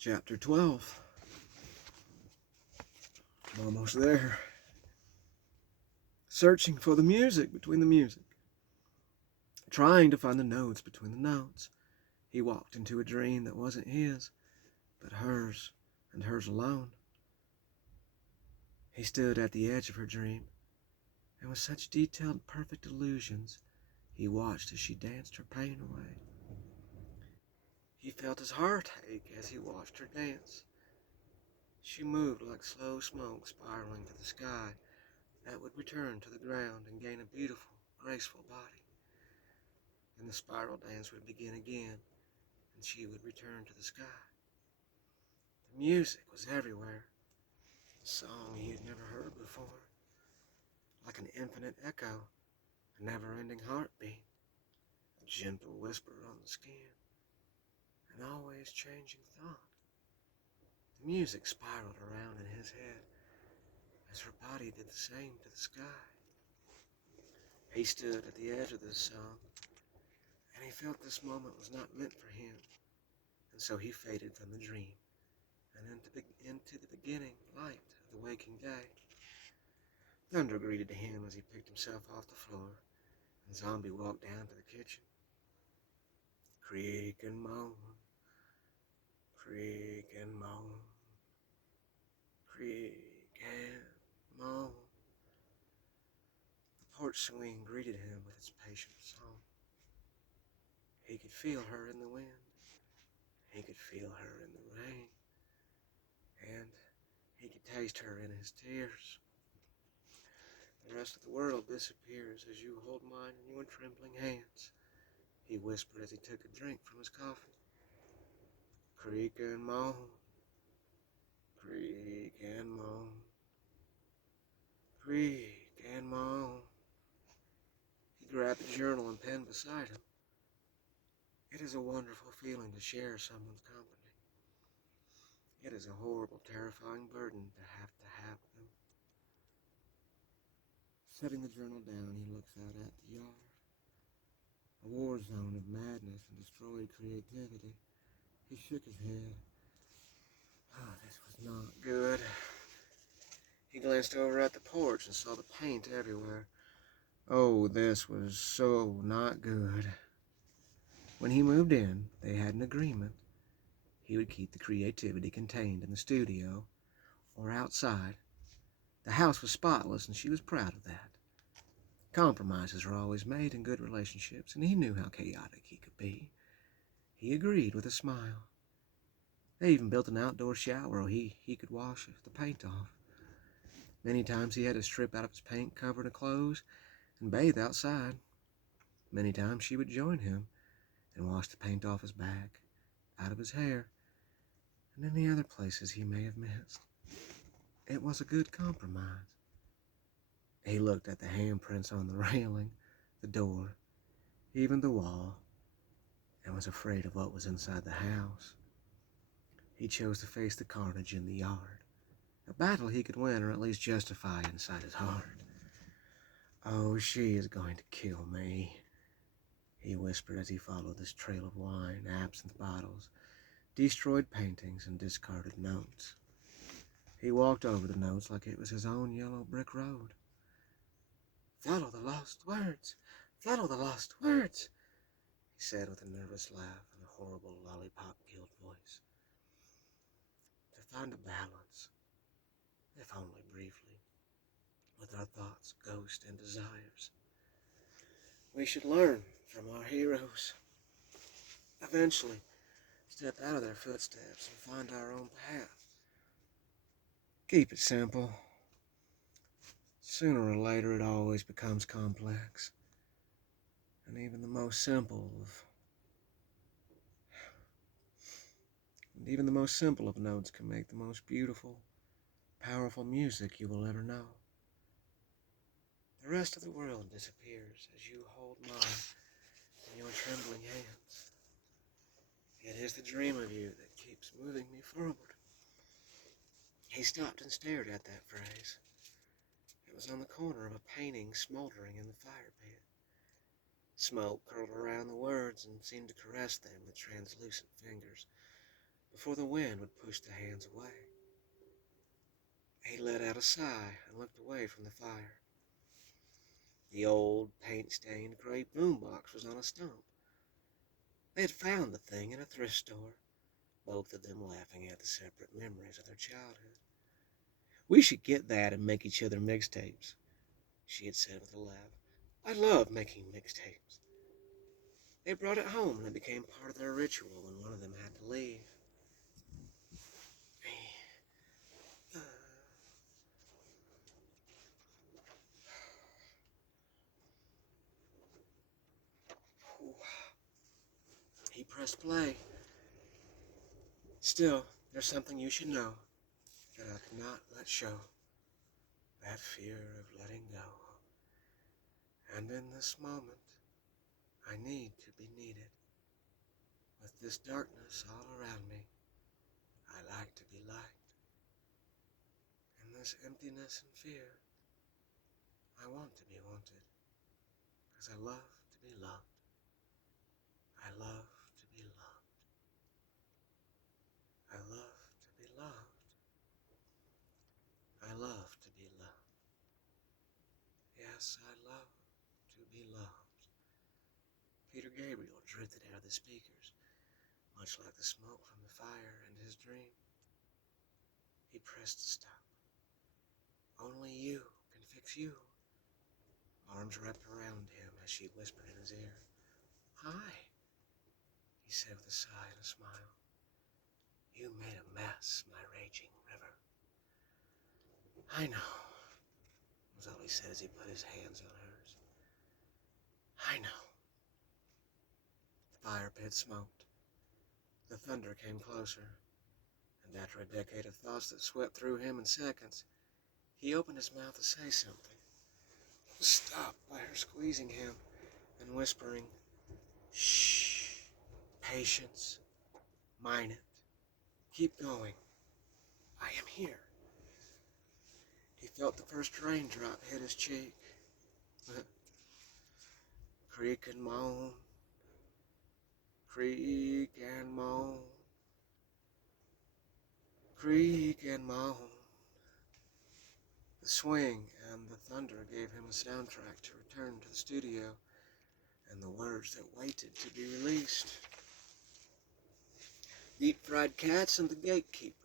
Chapter 12. I'm almost there. Searching for the music between the music. Trying to find the notes between the notes. He walked into a dream that wasn't his, but hers, and hers alone. He stood at the edge of her dream, and with such detailed, perfect illusions, he watched as she danced her pain away. He felt his heart ache as he watched her dance. She moved like slow smoke spiraling to the sky that would return to the ground and gain a beautiful, graceful body. And the spiral dance would begin again, and she would return to the sky. The music was everywhere, a song he had never heard before, like an infinite echo, a never-ending heartbeat, a gentle whisper on the skin, an always changing thought. The music spiraled around in his head as her body did the same to the sky. He stood at the edge of this song, and he felt this moment was not meant for him, and so he faded from the dream and into the beginning light of the waking day. Thunder greeted him as he picked himself off the floor, and Zombie walked down to the kitchen. Creak and moan, creak and moan, creak and moan. The porch swing greeted him with its patient song. He could feel her in the wind, he could feel her in the rain, and he could taste her in his tears. The rest of the world disappears as you hold mine in your trembling hands, he whispered as he took a drink from his coffee. Creak and moan, creak and moan, creak and moan. He grabbed the journal and pen beside him. It is a wonderful feeling to share someone's company. It is a horrible, terrifying burden to have them. Setting the journal down, he looks out at the yard. A war zone of madness and destroyed creativity. He shook his head. Oh, this was not good. He glanced over at the porch and saw the paint everywhere. Oh, this was so not good. When he moved in, they had an agreement. He would keep the creativity contained in the studio or outside. The house was spotless, and she was proud of that. Compromises are always made in good relationships, and he knew how chaotic he could be. He agreed with a smile. They even built an outdoor shower where he could wash the paint off. Many times he had to strip out of his paint-covered clothes and bathe outside. Many times she would join him and wash the paint off his back, out of his hair, and any other places he may have missed. It was a good compromise. He looked at the handprints on the railing, the door, even the wall, and was afraid of what was inside the house. He chose to face the carnage in the yard, a battle he could win or at least justify inside his heart. Oh, she is going to kill me, he whispered as he followed this trail of wine, absinthe bottles, destroyed paintings, and discarded notes. He walked over the notes like it was his own yellow brick road. Follow the lost words, follow the lost words, he said with a nervous laugh and a horrible lollipop-gilled voice. To find a balance, if only briefly, with our thoughts, ghosts, and desires. We should learn from our heroes. Eventually, step out of their footsteps and find our own path. Keep it simple. Sooner or later, it always becomes complex. And even the most simple of notes can make the most beautiful, powerful music you will ever know. The rest of the world disappears as you hold mine in your trembling hands. It is the dream of you that keeps moving me forward. He stopped and stared at that phrase. It was on the corner of a painting smoldering in the fire pit. Smoke curled around the words and seemed to caress them with translucent fingers. before the wind would push the hands away. He let out a sigh and looked away from the fire. The old paint-stained gray boombox was on a stump. They had found the thing in a thrift store, both of them laughing at the separate memories of their childhood. "We should get that and make each other mixtapes," she had said with a laugh. "I love making mixtapes." They brought it home and it became part of their ritual when one of them had to leave. He pressed play. "Still, there's something you should know that I could not let show. That fear of letting go. And in this moment, I need to be needed. With this darkness all around me, I like to be liked. In this emptiness and fear, I want to be wanted, 'cause I love to be loved. I love to be loved. I love to be loved. I love to be loved. Yes, I love to be loved." Peter Gabriel drifted out of the speakers, much like the smoke from the fire in his dream. He pressed stop. "Only you can fix you." Arms wrapped around him as she whispered in his ear. "Hi," he said with a sigh and a smile. "You made a mess, my raging river." "I know," was all he said as he put his hands on hers. "I know." The fire pit smoked. The thunder came closer, and after a decade of thoughts that swept through him in seconds, he opened his mouth to say something, stopped by her squeezing him and whispering, "Shh, patience, mine it, keep going, I am here." He felt the first raindrop hit his cheek. Creak and moan, creak and moan, creak and moan. The swing and the thunder gave him a soundtrack to return to the studio, and the words that waited to be released. "Deep-fried cats and the gatekeeper."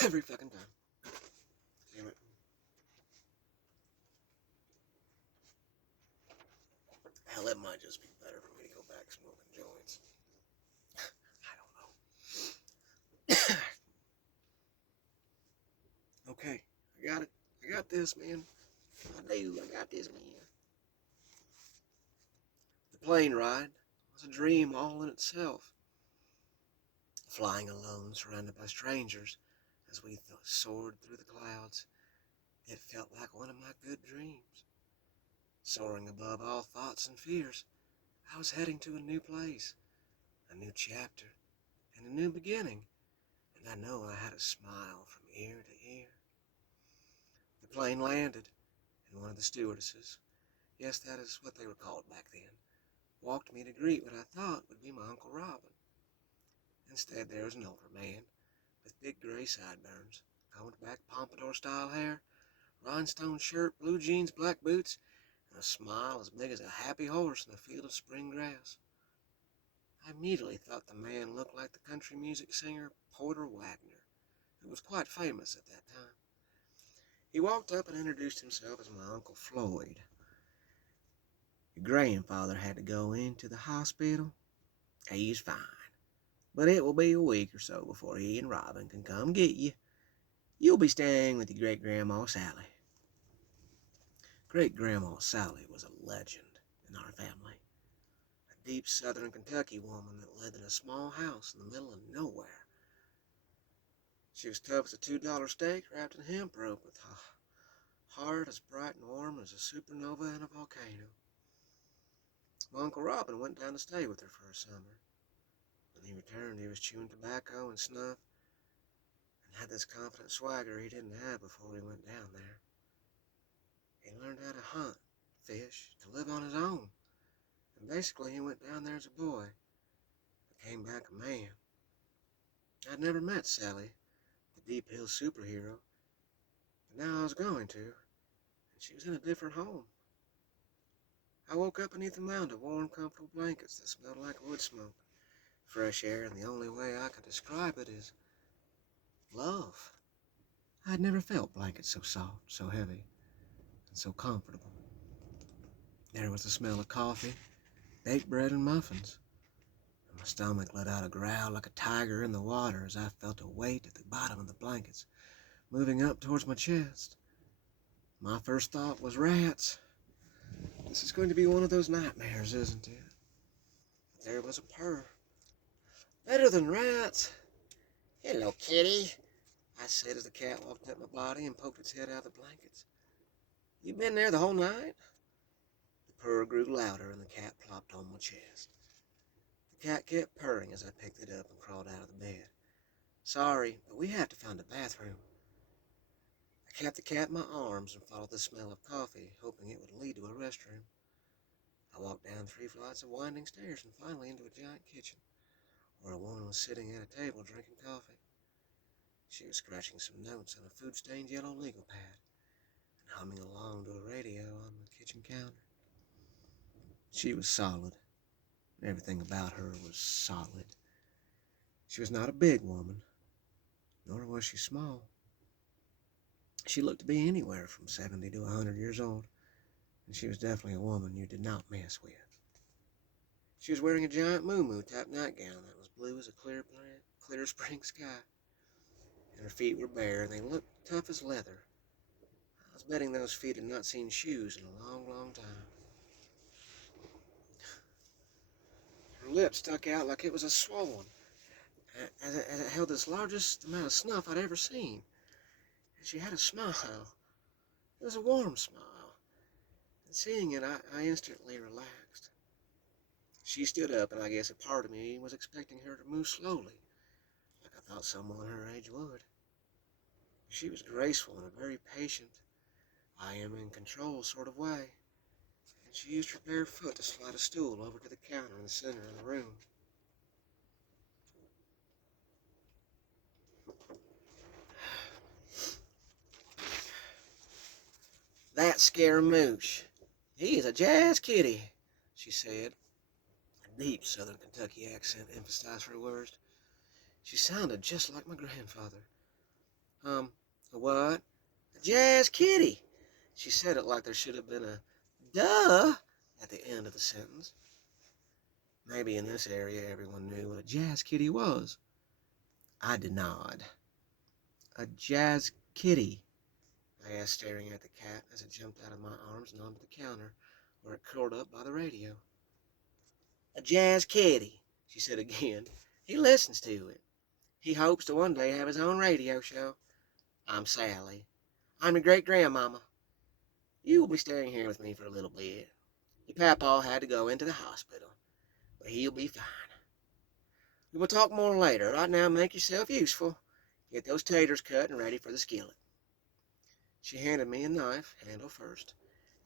Every fucking time. Damn it. Hell, it might just be better for me to go back smoking joints. I don't know. Okay, I got it. I got this, man. I do. I got this, man. The plane ride was a dream all in itself. Flying alone, surrounded by strangers, as we soared through the clouds, it felt like one of my good dreams. Soaring above all thoughts and fears, I was heading to a new place, a new chapter, and a new beginning, and I know I had a smile from ear to ear. The plane landed, and one of the stewardesses, yes, that is what they were called back then, walked me to greet what I thought would be my Uncle Robin. Instead, there was an older man with big gray sideburns, combed back pompadour-style hair, rhinestone shirt, blue jeans, black boots, and a smile as big as a happy horse in a field of spring grass. I immediately thought the man looked like the country music singer Porter Wagner, who was quite famous at that time. He walked up and introduced himself as my Uncle Floyd. "Your grandfather had to go into the hospital. He's fine, but it will be a week or so before he and Robin can come get you. You'll be staying with your great-grandma Sally." Great-grandma Sally was a legend in our family. A deep southern Kentucky woman that lived in a small house in the middle of nowhere. She was tough as a $2 steak wrapped in hemp rope with heart as bright and warm as a supernova in a volcano. My Uncle Robin went down to stay with her for a summer. When he returned, he was chewing tobacco and snuff, and had this confident swagger he didn't have before he went down there. He learned how to hunt, fish, to live on his own, and basically he went down there as a boy, but came back a man. I'd never met Sally, the Deep Hill superhero, but now I was going to, and she was in a different home. I woke up beneath a mound of warm, comfortable blankets that smelled like wood smoke, fresh air, and the only way I could describe it is love. I'd never felt blankets so soft, so heavy, and so comfortable. There was the smell of coffee, baked bread, and muffins, and my stomach let out a growl like a tiger in the water as I felt a weight at the bottom of the blankets, moving up towards my chest. My first thought was rats. This is going to be one of those nightmares, isn't it? But there was a purr. Better than rats. Hello, kitty, I said as the cat walked up my body and poked its head out of the blankets. You been there the whole night? The purr grew louder and the cat plopped on my chest. The cat kept purring as I picked it up and crawled out of the bed. Sorry, but we have to find a bathroom. I kept the cat in my arms and followed the smell of coffee, hoping it would lead to a restroom. I walked down 3 flights of winding stairs and finally into a giant kitchen, where a woman was sitting at a table drinking coffee. She was scratching some notes on a food-stained yellow legal pad and humming along to a radio on the kitchen counter. She was solid. Everything about her was solid. She was not a big woman, nor was she small. She looked to be anywhere from 70 to 100 years old, and she was definitely a woman you did not mess with. She was wearing a giant moo-moo type nightgown that was blue as a clear spring sky, and her feet were bare and they looked tough as leather. I was betting those feet had not seen shoes in a long, long time. Her lips stuck out like it was a swollen, as it held this largest amount of snuff I'd ever seen. And she had a smile. It was a warm smile. And seeing it, I instantly relaxed. She stood up, and I guess a part of me was expecting her to move slowly, like I thought someone her age would. She was graceful in a very patient, I am in control sort of way, and she used her bare foot to slide a stool over to the counter in the center of the room. That Scaramouche. He is a jazz kitty, she said. A deep southern Kentucky accent emphasized her words. She sounded just like my grandfather. A what? A jazz kitty. She said it like there should have been a duh at the end of the sentence. Maybe in this area everyone knew what a jazz kitty was. I did not. A jazz kitty, I asked, staring at the cat as it jumped out of my arms and onto the counter, where it curled up by the radio. A jazz kitty, she said again. He listens to it. He hopes to one day have his own radio show. I'm Sally. I'm your great-grandmama. You will be staying here with me for a little bit. Your papa had to go into the hospital, but he'll be fine. We will talk more later. Right now, make yourself useful. Get those taters cut and ready for the skillet. She handed me a knife, handle first,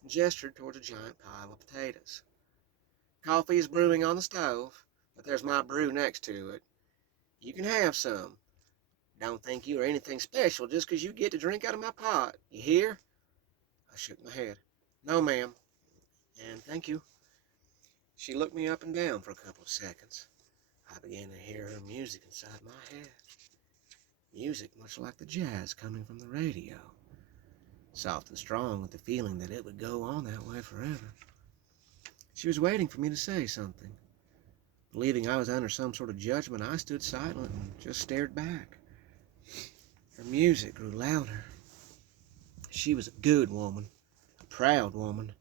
and gestured towards a giant pile of potatoes. Coffee is brewing on the stove, but there's my brew next to it. You can have some. Don't think you are anything special just 'cause you get to drink out of my pot. You hear? I shook my head. No, ma'am. And thank you. She looked me up and down for a couple of seconds. I began to hear her music inside my head. Music much like the jazz coming from the radio. Soft and strong with the feeling that it would go on that way forever. She was waiting for me to say something. Believing I was under some sort of judgment, I stood silent and just stared back. Her music grew louder. She was a good woman, a proud woman.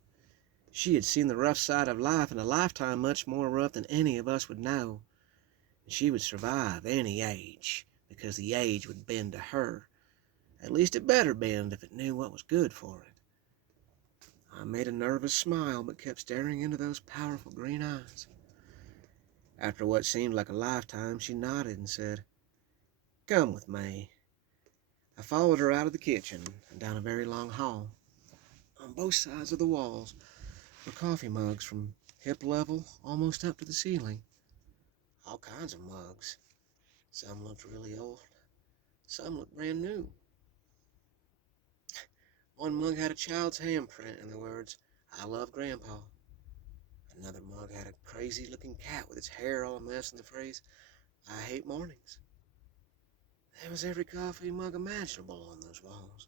She had seen the rough side of life in a lifetime much more rough than any of us would know. And she would survive any age, because the age would bend to her. At least it better bend if it knew what was good for it. I made a nervous smile, but kept staring into those powerful green eyes. After what seemed like a lifetime, she nodded and said, "Come with me." I followed her out of the kitchen and down a very long hall. On both sides of the walls were coffee mugs from hip level almost up to the ceiling. All kinds of mugs. Some looked really old. Some looked brand new. One mug had a child's handprint and the words, "I love Grandpa." Another mug had a crazy-looking cat with its hair all a mess and the phrase, "I hate mornings." There was every coffee mug imaginable on those walls.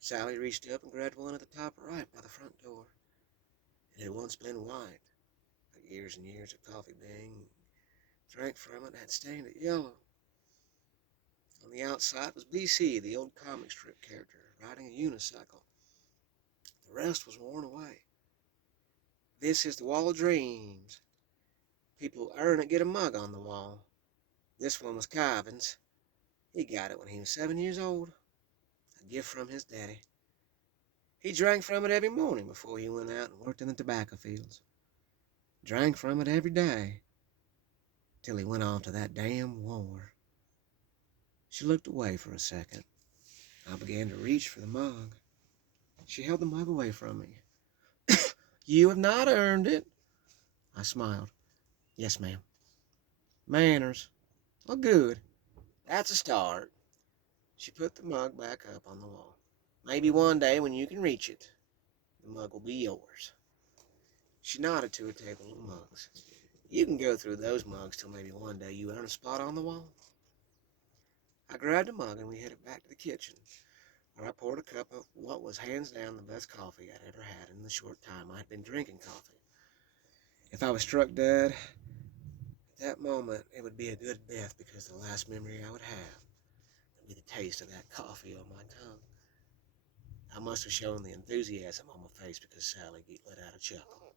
Sally reached up and grabbed one at the top right by the front door. It had once been white, but years and years of coffee being drank from it had stained it yellow. On the outside was BC, the old comic strip character, riding a unicycle. The rest was worn away. "This is the Wall of Dreams. People who earn it get a mug on the wall. This one was Kyvan's. He got it when he was 7 years old. A gift from his daddy. He drank from it every morning before he went out and worked in the tobacco fields. Drank from it every day, till he went off to that damn war." She looked away for a second. I began to reach for the mug. She held the mug away from me. "You have not earned it." I smiled. "Yes, ma'am." "Manners. Well, good. That's a start." She put the mug back up on the wall. "Maybe one day when you can reach it, the mug will be yours." She nodded to a table of mugs. "You can go through those mugs till maybe one day you earn a spot on the wall." I grabbed a mug and we headed back to the kitchen, where I poured a cup of what was hands down the best coffee I'd ever had in the short time I had been drinking coffee. If I was struck dead at that moment, it would be a good death, because the last memory I would have would be the taste of that coffee on my tongue. I must have shown the enthusiasm on my face, because Sally let out a chuckle.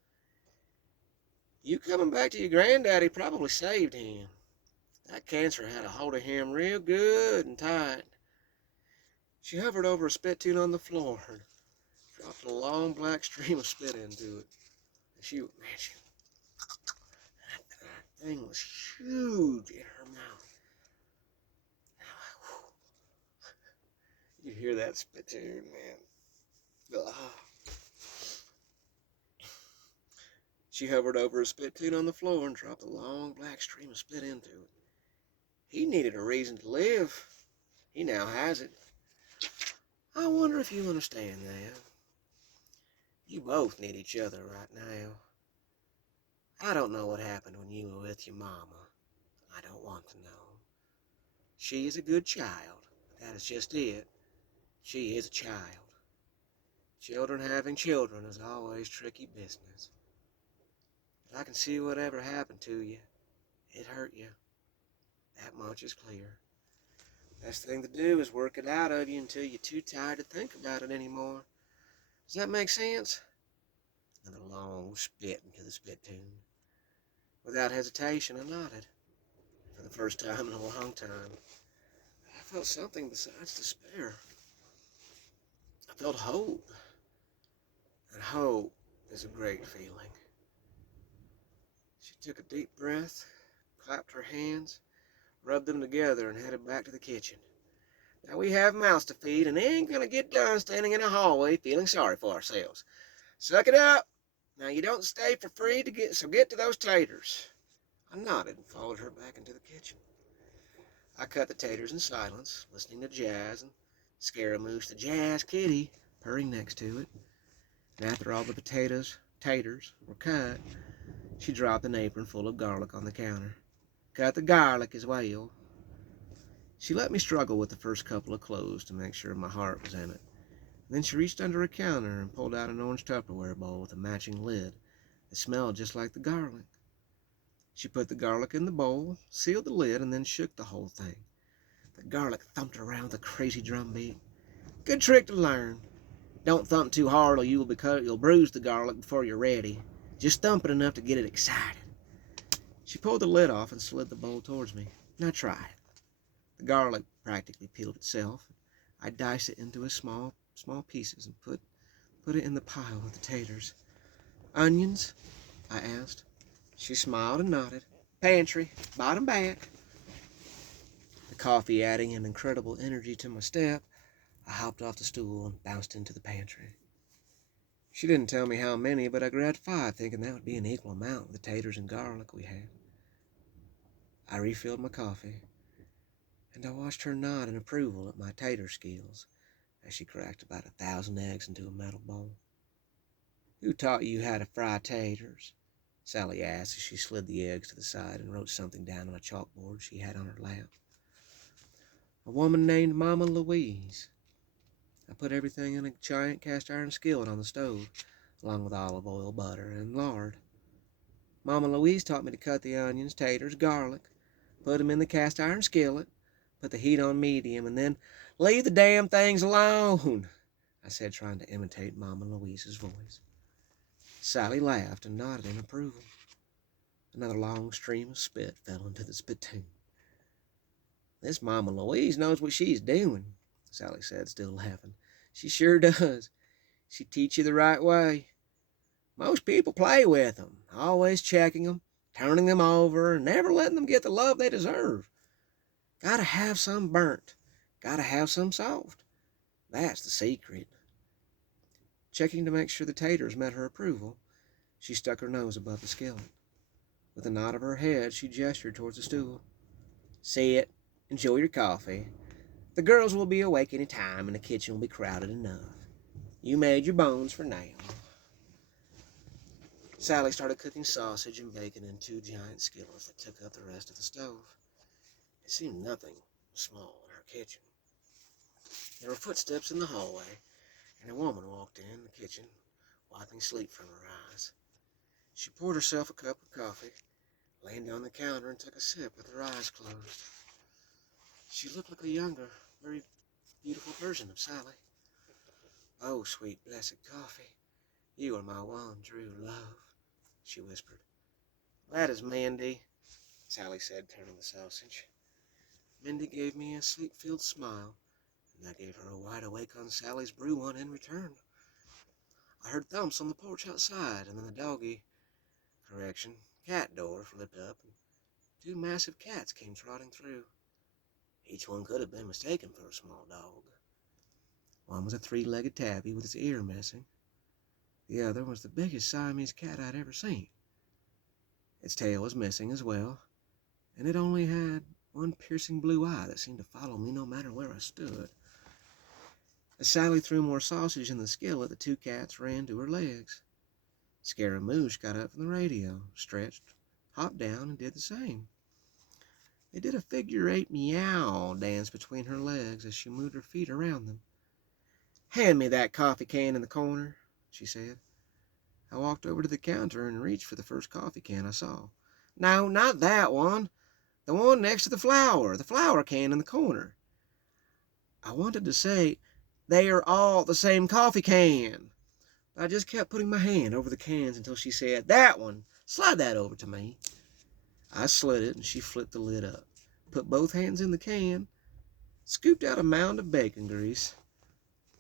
"You coming back to your granddaddy probably saved him. That cancer had a hold of him real good and tight." She hovered over a spittoon on the floor and dropped a long black stream of spit into it. That thing was huge in her mouth. You hear that spittoon, man? Ugh. She hovered over a spittoon on the floor and dropped a long black stream of spit into it. "He needed a reason to live. He now has it. I wonder if you understand that. You both need each other right now. I don't know what happened when you were with your mama. I don't want to know. She is a good child. That is just it. She is a child. Children having children is always tricky business. But I can see whatever happened to you. It hurt you. That much is clear. Best thing to do is work it out of you until you're too tired to think about it anymore. Does that make sense?" Another long spit into the spittoon. Without hesitation, I nodded. For the first time in a long time, I felt something besides despair. I felt hope. And hope is a great feeling. She took a deep breath, clapped her hands, rubbed them together, and headed back to the kitchen. "Now we have mouths to feed, and they ain't gonna get done standing in a hallway feeling sorry for ourselves. Suck it up. Now you don't stay for free so get to those taters." I nodded and followed her back into the kitchen. I cut the taters in silence, listening to Jazz and Scaramouche, the jazz kitty, purring next to it. And after all the taters were cut, she dropped an apron full of garlic on the counter. "Cut the garlic as well." She let me struggle with the first couple of cloves to make sure my heart was in it. Then she reached under a counter and pulled out an orange Tupperware bowl with a matching lid that smelled just like the garlic. She put the garlic in the bowl, sealed the lid, and then shook the whole thing. The garlic thumped around with a crazy drum beat. "Good trick to learn. Don't thump too hard or you'll bruise the garlic before you're ready. Just thump it enough to get it excited." She pulled the lid off and slid the bowl towards me. "Now try it." The garlic practically peeled itself. I diced it into small pieces and put put it in the pile with the taters. Onions? I asked. She smiled and nodded. Pantry, bottom back. The coffee adding an incredible energy to my step, I hopped off the stool and bounced into the pantry. She didn't tell me how many, but I grabbed 5, thinking that would be an equal amount with the taters and garlic we had. I refilled my coffee, and I watched her nod in approval at my tater skills as she cracked about 1,000 eggs into a metal bowl. Who taught you how to fry taters? Sally asked as she slid the eggs to the side and wrote something down on a chalkboard she had on her lap. A woman named Mama Louise. I put everything in a giant cast iron skillet on the stove, along with olive oil, butter, and lard. Mama Louise taught me to cut the onions, taters, garlic, put them in the cast iron skillet, put the heat on medium, and then leave the damn things alone, I said, trying to imitate Mama Louise's voice. Sally laughed and nodded in approval. Another long stream of spit fell into the spittoon. This Mama Louise knows what she's doing, Sally said, still laughing. She sure does. She teach you the right way. Most people play with them, always checking them, turning them over, and never letting them get the love they deserve. Gotta have some burnt. Gotta have some soft. That's the secret. Checking to make sure the taters met her approval, she stuck her nose above the skillet. With a nod of her head, she gestured towards the stool. Sit. Enjoy your coffee. The girls will be awake any time, and the kitchen will be crowded enough. You made your bones for now. Sally started cooking sausage and bacon in 2 giant skillets that took up the rest of the stove. It seemed nothing small in her kitchen. There were footsteps in the hallway, and a woman walked in the kitchen, wiping sleep from her eyes. She poured herself a cup of coffee, leaned on the counter, and took a sip with her eyes closed. She looked like a younger, very beautiful version of Sally. Oh, sweet, blessed coffee, you are my one true love, she whispered. That is Mindy, Sally said, turning the sausage. Mindy gave me a sleep-filled smile, and I gave her a wide-awake on Sally's brew one in return. I heard thumps on the porch outside, and then the cat door flipped up, and 2 massive cats came trotting through. Each one could have been mistaken for a small dog. One was a 3-legged tabby with its ear missing. The other was the biggest Siamese cat I'd ever seen. Its tail was missing as well, and it only had one piercing blue eye that seemed to follow me no matter where I stood. As Sally threw more sausage in the skillet, the 2 cats ran to her legs. Scaramouche got up from the radio, stretched, hopped down, and did the same. They did a figure-8 meow dance between her legs as she moved her feet around them. Hand me that coffee can in the corner, she said. I walked over to the counter and reached for the first coffee can I saw. No, not that one. The one next to the flower can in the corner. I wanted to say, they are all the same coffee can. But I just kept putting my hand over the cans until she said, that one, slide that over to me. I slid it and she flipped the lid up, put both hands in the can, scooped out a mound of bacon grease,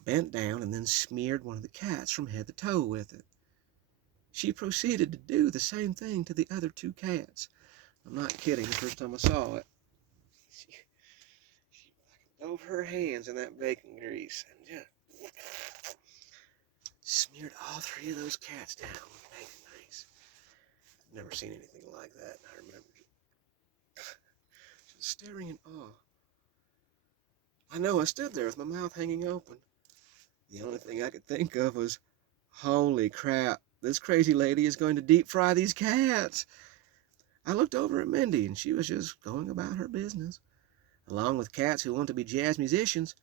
bent down, and then smeared one of the cats from head to toe with it. She proceeded to do the same thing to the other 2 cats. I'm not kidding, the first time I saw it. She dove her hands in that bacon grease and just smeared all 3 of those cats down with bacon grease. I've never seen anything like that, and I remember just staring in awe. I know, I stood there with my mouth hanging open. The only thing I could think of was, holy crap, this crazy lady is going to deep fry these cats. I looked over at Mindy, and she was just going about her business, along with cats who want to be jazz musicians.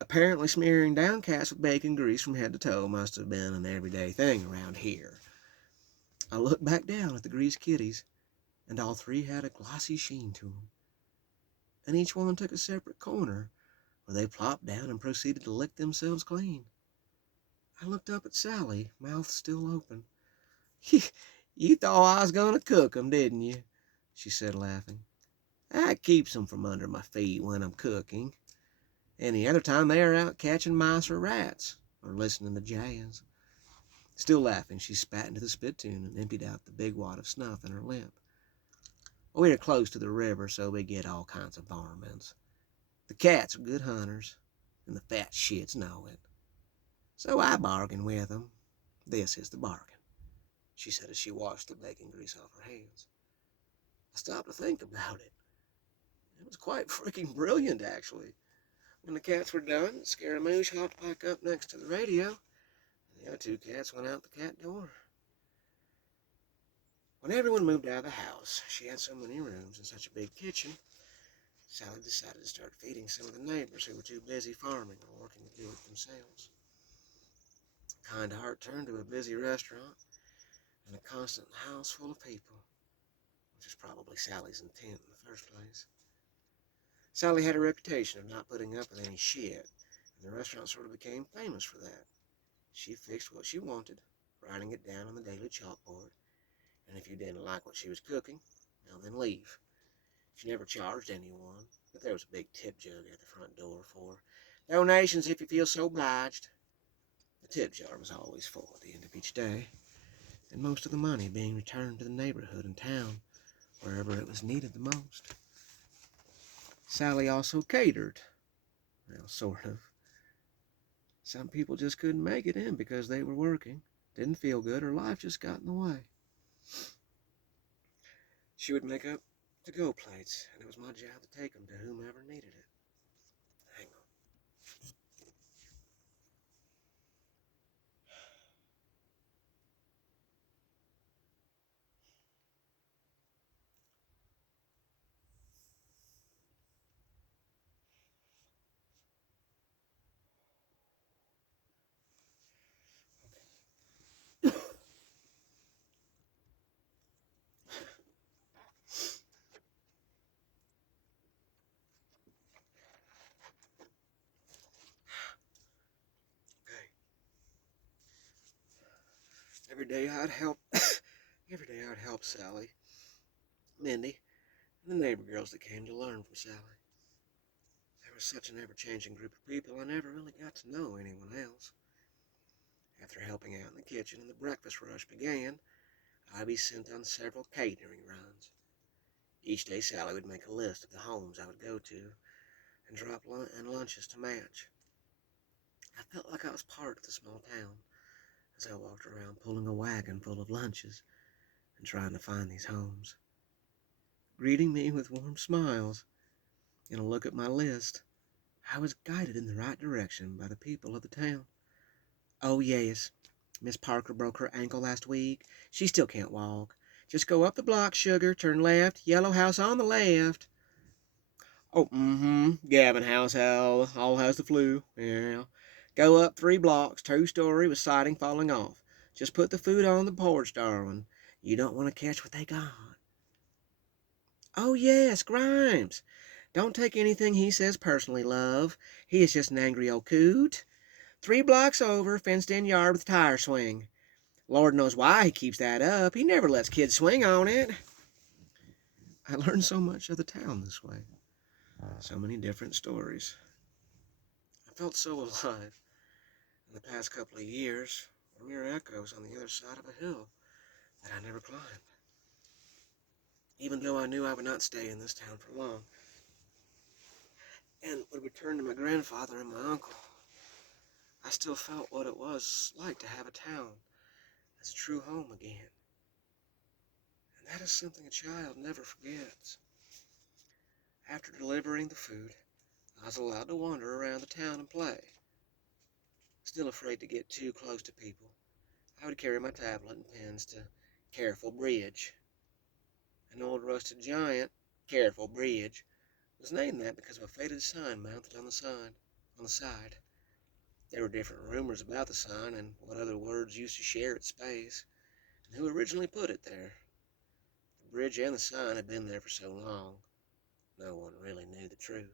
Apparently smearing down cats with bacon grease from head to toe must have been an everyday thing around here. I looked back down at the greased kitties, and all 3 had a glossy sheen to them. And each one took a separate corner, where they plopped down and proceeded to lick themselves clean. I looked up at Sally, mouth still open. You thought I was going to cook 'em, didn't you? She said, laughing. That keeps 'em from under my feet when I'm cooking. Any other time they are out catching mice or rats. or listening to jazz. Still laughing, she spat into the spittoon and emptied out the big wad of snuff in her lip. We are close to the river, so we get all kinds of varmints. The cats are good hunters, and the fat shits know it. So I bargain with them. This is the bargain, she said as she washed the bacon grease off her hands. I stopped to think about it. It was quite freaking brilliant, actually. When the cats were done, Scaramouche hopped back up next to the radio, and the other two cats went out the cat door. When everyone moved out of the house, she had so many rooms and such a big kitchen, Sally decided to start feeding some of the neighbors who were too busy farming or working to do it themselves. A kind heart turned to a busy restaurant and a constant house full of people, which was probably Sally's intent in the first place. Sally had a reputation of not putting up with any shit, and the restaurant sort of became famous for that. She fixed what she wanted, writing it down on the daily chalkboard, and if you didn't like what she was cooking, well, then leave. She never charged anyone, but there was a big tip jug at the front door for donations if you feel so obliged. The tip jar was always full at the end of each day, and most of the money being returned to the neighborhood and town, wherever it was needed the most. Sally also catered. Well, sort of. Some people just couldn't make it in because they were working, didn't feel good, or life just got in the way. She would make up to-go plates, and it was my job to take them to whomever needed it. Hang on. Okay. Every day I'd help Sally, Mindy, and the neighbor girls that came to learn from Sally. There was such an ever-changing group of people, I never really got to know anyone else. After helping out in the kitchen and the breakfast rush began, I'd be sent on several catering runs. Each day Sally would make a list of the homes I would go to and drop lunches to match. I felt like I was part of the small town as I walked around pulling a wagon full of lunches and trying to find these homes. Greeting me with warm smiles and a look at my list, I was guided in the right direction by the people of the town. Oh yes, Miss Parker broke her ankle last week. She still can't walk. Just go up the block, sugar, turn left, yellow house on the left. Oh, Gavin house all has the flu. Yeah. Go up 3 blocks, 2-story with siding falling off. Just put the food on the porch, darling. You don't want to catch what they got. Oh, yes, Grimes. Don't take anything he says personally, love. He is just an angry old coot. 3 blocks over, fenced-in yard with tire swing. Lord knows why he keeps that up. He never lets kids swing on it. I learned so much of the town this way. So many different stories. I felt so alive. In the past couple of years were mere echoes on the other side of a hill that I never climbed. Even though I knew I would not stay in this town for long, and would return to my grandfather and my uncle, I still felt what it was like to have a town as a true home again. And that is something a child never forgets. After delivering the food, I was allowed to wander around the town and play. Still afraid to get too close to people, I would carry my tablet and pens to Careful Bridge. An old rusted giant, Careful Bridge, was named that because of a faded sign mounted on the side. There were different rumors about the sign and what other words used to share its space, and who originally put it there. The bridge and the sign had been there for so long, no one really knew the truth.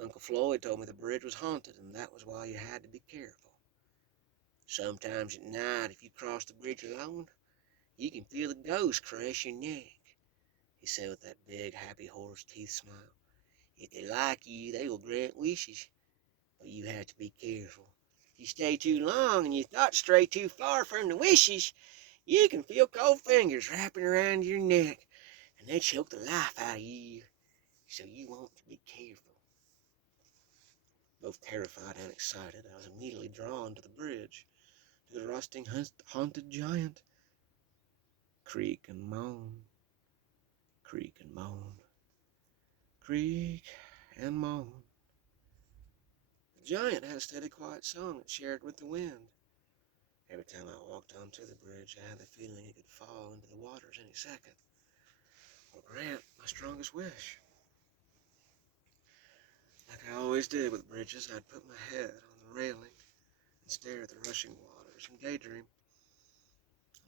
Uncle Floyd told me the bridge was haunted, and that was why you had to be careful. Sometimes at night, if you cross the bridge alone, you can feel the ghost crush your neck, he said with that big, happy horse teeth smile. If they like you, they will grant wishes, but you have to be careful. If you stay too long and your thoughts stray too far from the wishes, you can feel cold fingers wrapping around your neck, and they choke the life out of you. So you want to be careful. Both terrified and excited, I was immediately drawn to the bridge, to the rusting, haunted giant. Creak and moan, creak and moan, creak and moan. The giant had a steady, quiet song it shared with the wind. Every time I walked onto the bridge, I had the feeling it could fall into the waters any second, or grant my strongest wish. Like I always did with bridges, I'd put my head on the railing and stare at the rushing waters and daydream.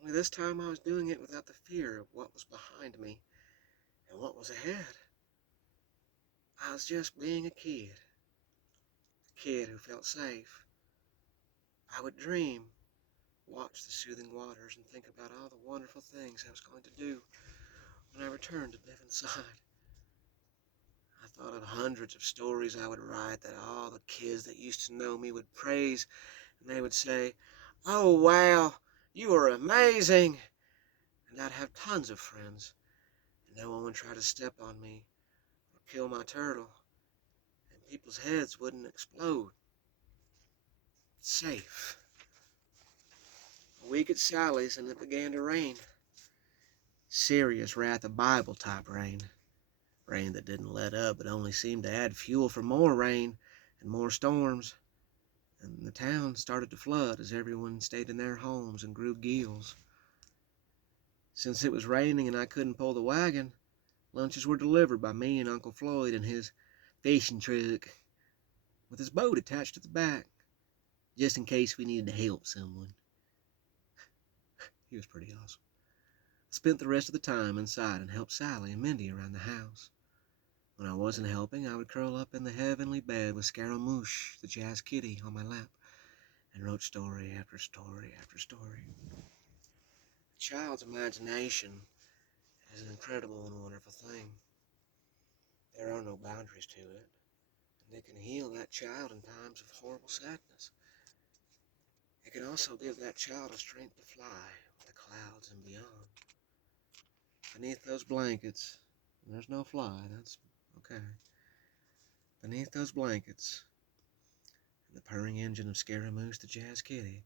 Only this time I was doing it without the fear of what was behind me and what was ahead. I was just being a kid who felt safe. I would dream, watch the soothing waters, and think about all the wonderful things I was going to do when I returned to live inside. I thought of hundreds of stories I would write that all the kids that used to know me would praise, and they would say, "Oh, wow, you are amazing." And I'd have tons of friends, and no one would try to step on me or kill my turtle, and people's heads wouldn't explode. Safe. A week at Sally's, and it began to rain. Serious Wrath of Bible type rain. Rain that didn't let up, but only seemed to add fuel for more rain and more storms. And the town started to flood as everyone stayed in their homes and grew gills. Since it was raining and I couldn't pull the wagon, lunches were delivered by me and Uncle Floyd in his fishing truck, with his boat attached to the back, just in case we needed to help someone. He was pretty awesome. I spent the rest of the time inside and helped Sally and Mindy around the house. When I wasn't helping, I would curl up in the heavenly bed with Scaramouche, the jazz kitty, on my lap, and wrote story after story after story. A child's imagination is an incredible and wonderful thing. There are no boundaries to it, and it can heal that child in times of horrible sadness. It can also give that child a strength to fly with the clouds and beyond. Beneath those blankets, and there's no fly, that's okay. Beneath those blankets, and the purring engine of Scaramouche the jazz kitty,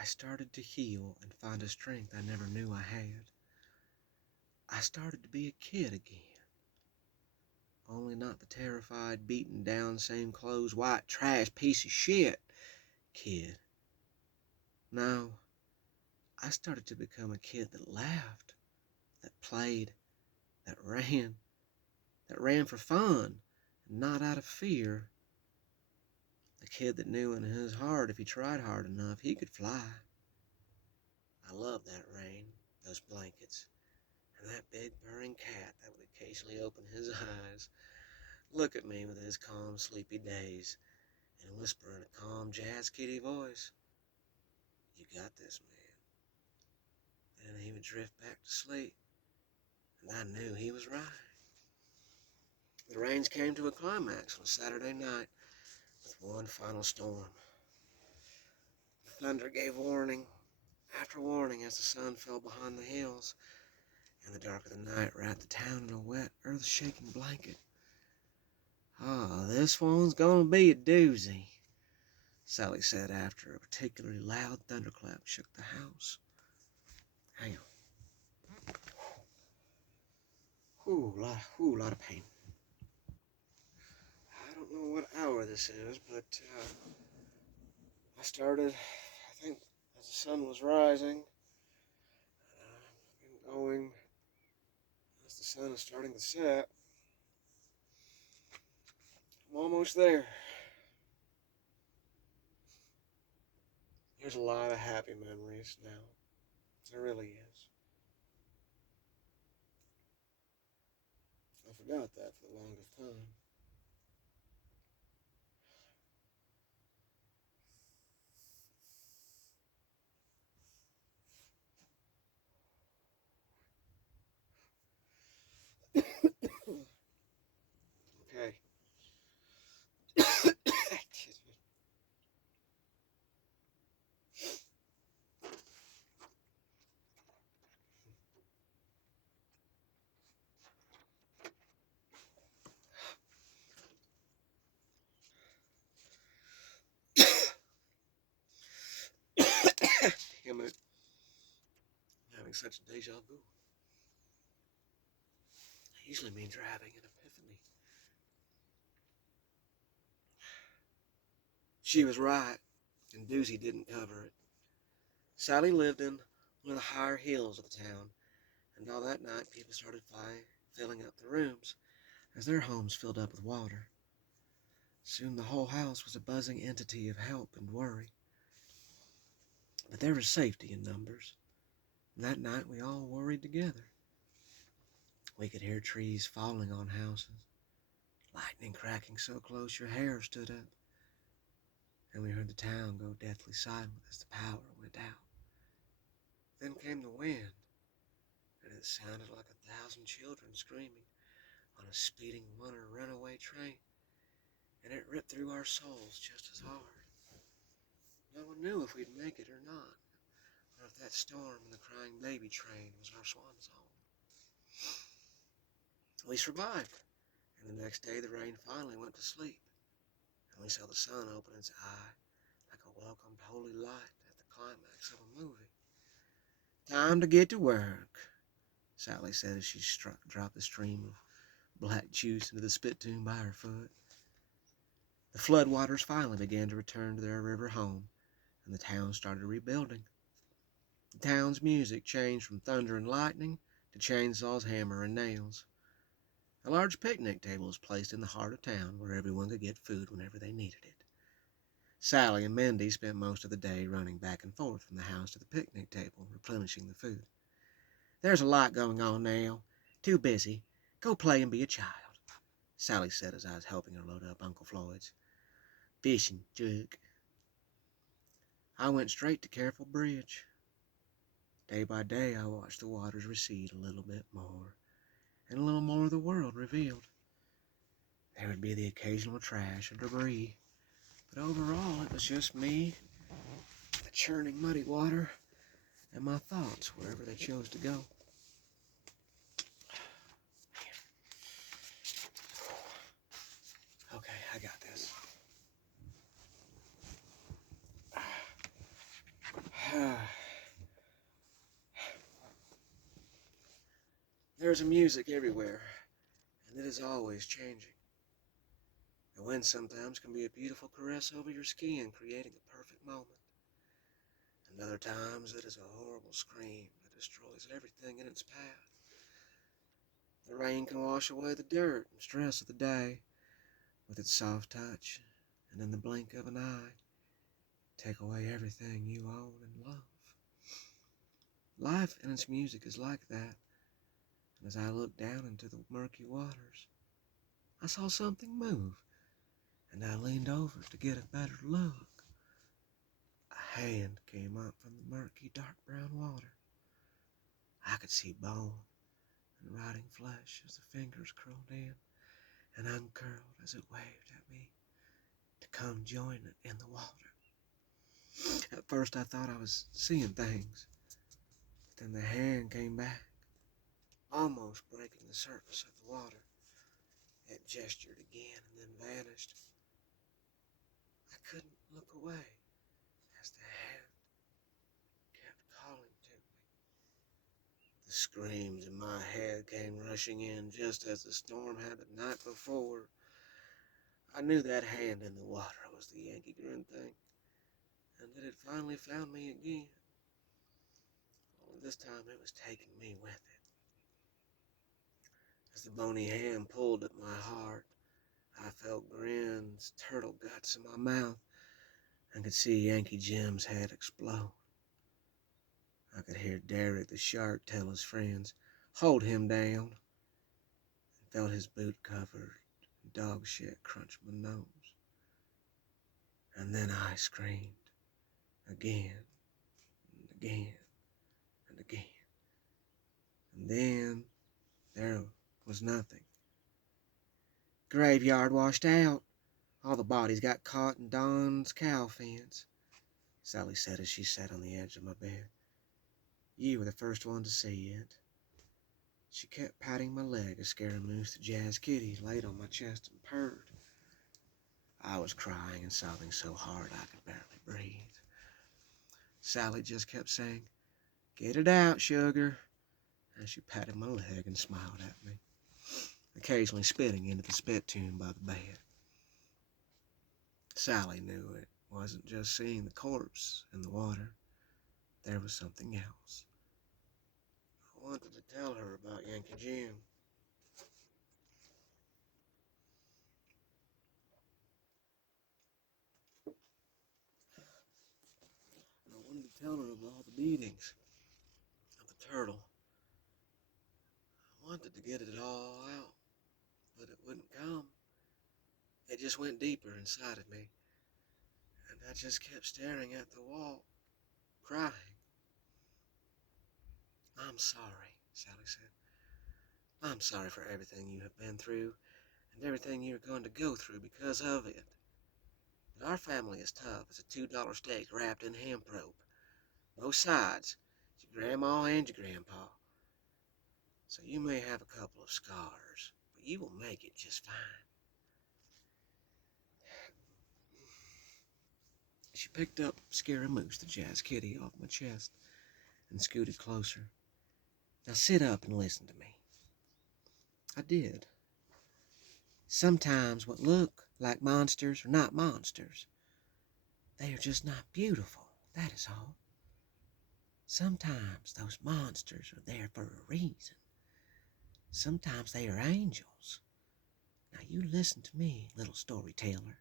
I started to heal and find a strength I never knew I had. I started to be a kid again. Only not the terrified, beaten down, same clothes, white trash piece of shit kid. No, I started to become a kid that laughed, that played, that ran for fun, and not out of fear. The kid that knew in his heart if he tried hard enough, he could fly. I loved that rain, those blankets, and that big purring cat that would occasionally open his eyes, look at me with his calm, sleepy daze, and whisper in a calm jazz kitty voice, "You got this, man." Then he would drift back to sleep, and I knew he was right. The rains came to a climax on Saturday night with one final storm. The thunder gave warning after warning as the sun fell behind the hills, and the dark of the night wrapped the town in a wet, earth-shaking blanket. "Ah, this one's gonna be a doozy," Sally said after a particularly loud thunderclap shook the house. Hang on. Lot of pain. I don't know what hour this is, but I started, I think, as the sun was rising, and going as the sun is starting to set. I'm almost there. There's a lot of happy memories now. There really is. I forgot that for the longest time. Okay. having such a deja vu. It usually means you're having an epiphany. She was right, and Doozy didn't cover it. Sally lived in one of the higher hills of the town, and all that night people started filling up the rooms as their homes filled up with water. Soon the whole house was a buzzing entity of help and worry. But there was safety in numbers, and that night we all worried together. We could hear trees falling on houses, lightning cracking so close your hair stood up, and we heard the town go deathly silent as the power went out. Then came the wind, and it sounded like 1,000 children screaming on a speeding winter runaway train, and it ripped through our souls just as hard. No one knew if we'd make it or not, or if that storm and the crying baby train was our swan song. We survived, and the next day the rain finally went to sleep, and we saw the sun open its eye like a welcomed holy light at the climax of a movie. "Time to get to work," Sally said as she dropped the stream of black juice into the spittoon by her foot. The floodwaters finally began to return to their river home, and the town started rebuilding. The town's music changed from thunder and lightning to chainsaws, hammer, and nails. A large picnic table was placed in the heart of town where everyone could get food whenever they needed it. Sally and Mindy spent most of the day running back and forth from the house to the picnic table, replenishing the food. "There's a lot going on now. Too busy. Go play and be a child," Sally said as I was helping her load up Uncle Floyd's fishing jug. I went straight to Careful Bridge. Day by day I watched the waters recede a little bit more, and a little more of the world revealed. There would be the occasional trash or debris, but overall it was just me, the churning muddy water, and my thoughts wherever they chose to go. Okay, I got this. There's a music everywhere, and it is always changing. The wind sometimes can be a beautiful caress over your skin, creating a perfect moment. And other times it is a horrible scream that destroys everything in its path. The rain can wash away the dirt and stress of the day with its soft touch, and in the blink of an eye, take away everything you own and love. Life and its music is like that, and as I looked down into the murky waters, I saw something move, and I leaned over to get a better look. A hand came up from the murky, dark brown water. I could see bone and rotting flesh as the fingers curled in and uncurled as it waved at me to come join it in the water. At first I thought I was seeing things, but then the hand came back, almost breaking the surface of the water. It gestured again and then vanished. I couldn't look away as the hand kept calling to me. The screams in my head came rushing in just as the storm had the night before. I knew that hand in the water was the Yankee Grin thing, and it had finally found me again. Only this time it was taking me with it. As the bony hand pulled at my heart, I felt Grin's turtle guts in my mouth and could see Yankee Jim's head explode. I could hear Derek the shark tell his friends, "Hold him down," and felt his boot-covered dog shit crunch my nose. And then I screamed again and again and again. And then there was nothing. "Graveyard washed out. All the bodies got caught in Don's cow fence," Sally said as she sat on the edge of my bed. "You were the first one to see it." She kept patting my leg as Scaramouche the jazz kitty laid on my chest and purred. I was crying and sobbing so hard I could barely breathe. Sally just kept saying, Get it out, sugar. And she patted my leg and smiled at me, occasionally spitting into the spittoon by the bed. Sally knew it wasn't just seeing the corpse in the water. There was something else. I wanted to tell her about Yankee Jim. And I wanted to tell her of all the beatings of the turtle. I wanted to get it all out, but it wouldn't come. It just went deeper inside of me, and I just kept staring at the wall, crying. I'm sorry, Sally said. I'm sorry for everything you have been through and everything you're going to go through because of it. But our family is tough as a $2 steak wrapped in hemp rope. Both sides, your grandma and your grandpa. So you may have a couple of scars, but you will make it just fine. She picked up Scary Moose, the jazz kitty, off my chest and scooted closer. Now sit up and listen to me. I did. Sometimes what look like monsters are not monsters. They are just not beautiful, that is all. Sometimes those monsters are there for a reason. Sometimes they are angels. Now you listen to me, little storyteller.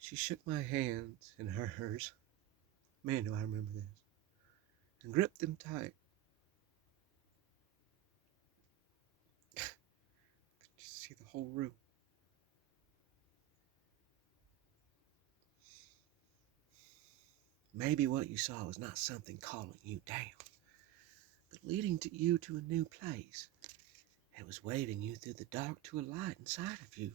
She shook my hands in hers. Man, do I remember this. And gripped them tight. Could just see the whole room. Maybe what you saw was not something calling you down, but leading you to a new place. It was waving you through the dark to a light inside of you.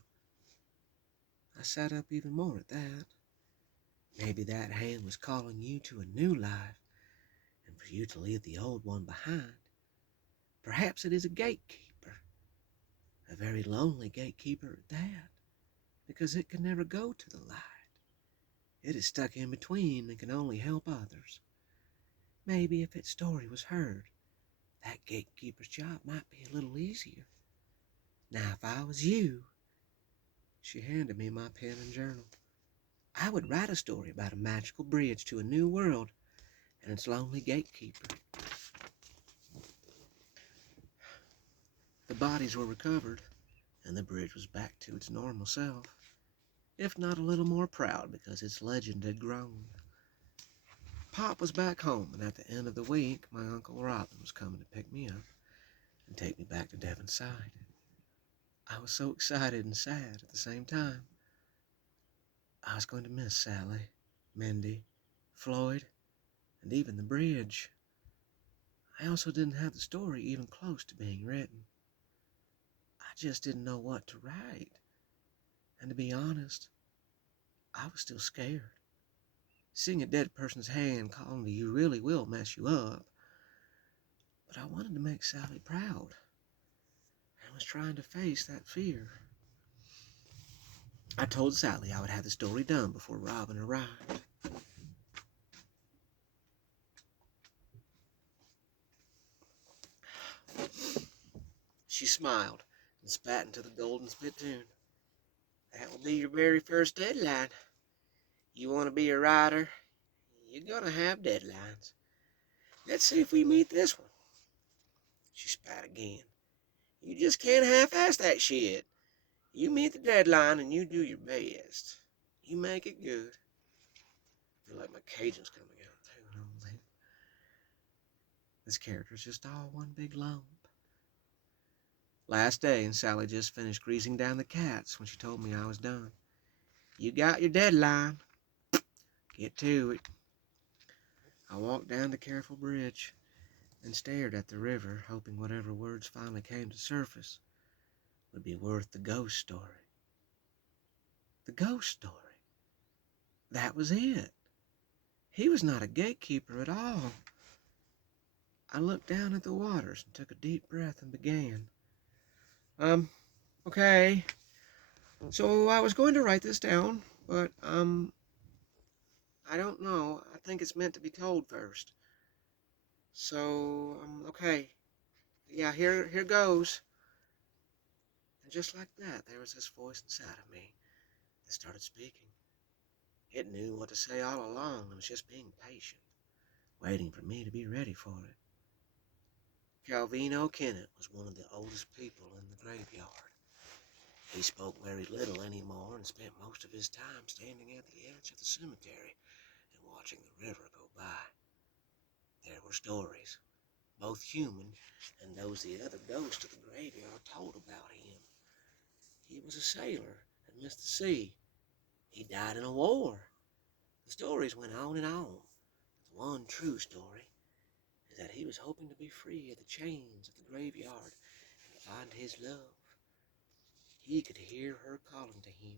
I sat up even more at that. Maybe that hand was calling you to a new life, and for you to leave the old one behind. Perhaps it is a gatekeeper, a very lonely gatekeeper at that, because it can never go to the light. It is stuck in between and can only help others. Maybe if its story was heard, that gatekeeper's job might be a little easier. Now, if I was you, she handed me my pen and journal, I would write a story about a magical bridge to a new world and its lonely gatekeeper. The bodies were recovered, and the bridge was back to its normal self, if not a little more proud because its legend had grown. Pop was back home, and at the end of the week, my Uncle Robin was coming to pick me up and take me back to Devon's side. I was so excited and sad at the same time. I was going to miss Sally, Mindy, Floyd, and even the bridge. I also didn't have the story even close to being written. I just didn't know what to write. And to be honest, I was still scared. Seeing a dead person's hand calling to you really will mess you up. But I wanted to make Sally proud. I was trying to face that fear. I told Sally I would have the story done before Robin arrived. She smiled and spat into the golden spittoon. That will be your very first deadline. You want to be a writer? You're going to have deadlines. Let's see if we meet this one. She spat again. You just can't half-ass that shit. You meet the deadline and you do your best. You make it good. I feel like my Cajun's coming out too. And all that. This character's just all one big lump. Last day, and Sally just finished greasing down the cats when she told me I was done. You got your deadline. Get to it. I walked down the careful bridge and stared at the river, hoping whatever words finally came to surface would be worth the ghost story. The ghost story. That was it. He was not a gatekeeper at all. I looked down at the waters and took a deep breath and began. Okay. So I was going to write this down, but, I don't know. I think it's meant to be told first. So, okay. Yeah, here goes. And just like that, there was this voice inside of me that started speaking. It knew what to say all along and was just being patient, waiting for me to be ready for it. Calvino Kennett was one of the oldest people in the graveyard. He spoke very little anymore and spent most of his time standing at the edge of the cemetery and watching the river go by. There were stories, both human and those the other ghosts of the graveyard told about him. He was a sailor and missed the sea. He died in a war. The stories went on and on. The one true story is that he was hoping to be free of the chains of the graveyard and find his love. He could hear her calling to him.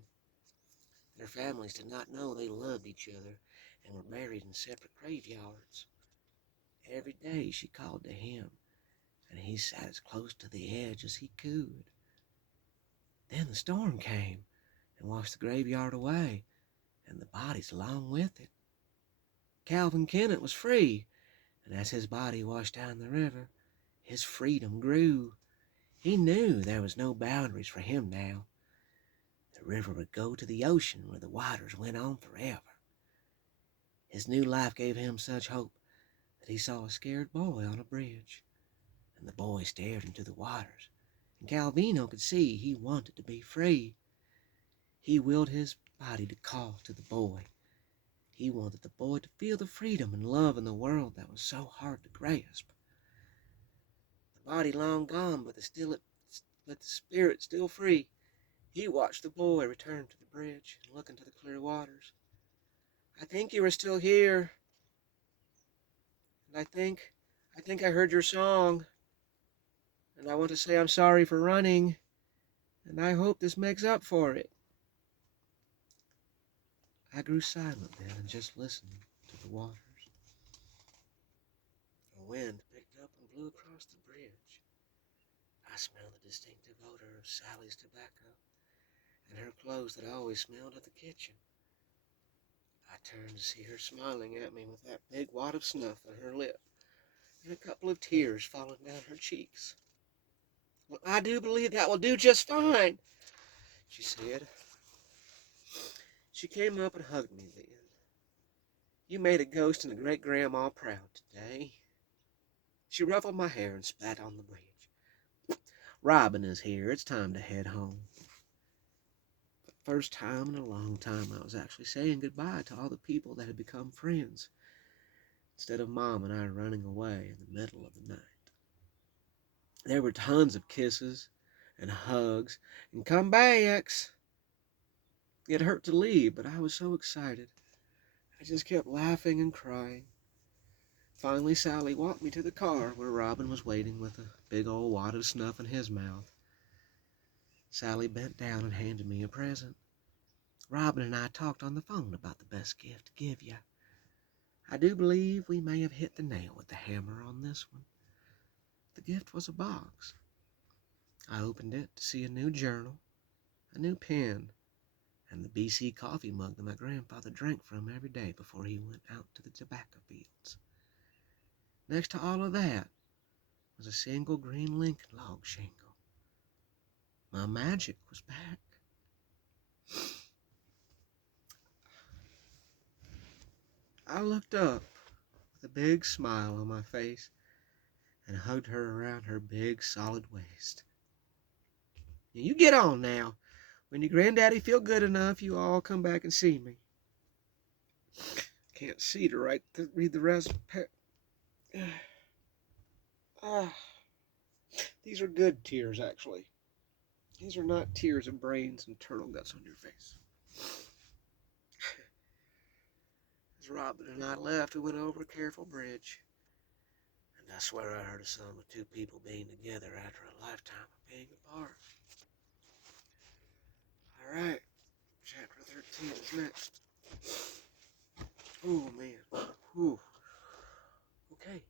Their families did not know they loved each other and were buried in separate graveyards. Every day she called to him, and he sat as close to the edge as he could. Then the storm came and washed the graveyard away, and the bodies along with it. Calvin Kennett was free, and as his body washed down the river, his freedom grew. He knew there was no boundaries for him now. The river would go to the ocean where the waters went on forever. His new life gave him such hope that he saw a scared boy on a bridge, and the boy stared into the waters, and Calvino could see he wanted to be free. He willed his body to call to the boy. He wanted the boy to feel the freedom and love in the world that was so hard to grasp. The body long gone, but the spirit still free. He watched the boy return to the bridge and look into the clear waters. I think you are still here. And I think I heard your song. And I want to say I'm sorry for running. And I hope this makes up for it. I grew silent then and just listened to the waters. A wind picked up and blew across the bridge. I smelled the distinctive odor of Sally's tobacco and her clothes that I always smelled at the kitchen. I turned to see her smiling at me with that big wad of snuff on her lip and a couple of tears falling down her cheeks. Well, I do believe that will do just fine, she said. She came up and hugged me then. You made a ghost and a great-grandma proud today. She ruffled my hair and spat on the bridge. Robin is here. It's time to head home. For the first time in a long time, I was actually saying goodbye to all the people that had become friends, instead of Mom and I running away in the middle of the night. There were tons of kisses and hugs and comebacks. It hurt to leave, but I was so excited. I just kept laughing and crying. Finally, Sally walked me to the car where Robin was waiting with a big old wad of snuff in his mouth. Sally bent down and handed me a present. Robin and I talked on the phone about the best gift to give you. I do believe we may have hit the nail with the hammer on this one. The gift was a box. I opened it to see a new journal, a new pen, and the BC coffee mug that my grandfather drank from every day before he went out to the tobacco fields. Next to all of that was a single green Lincoln log shingle. My magic was back. I looked up with a big smile on my face and hugged her around her big, solid waist. You get on now. When your granddaddy feel good enough, you all come back and see me. Can't see to read the rest. These are good tears, actually. These are not tears of brains and turtle guts on your face. As Robin and I left, we went over a careful bridge. And I swear I heard a song of two people being together after a lifetime of being apart. Alright, chapter 13 is next. Oh, man. Whew. Okay.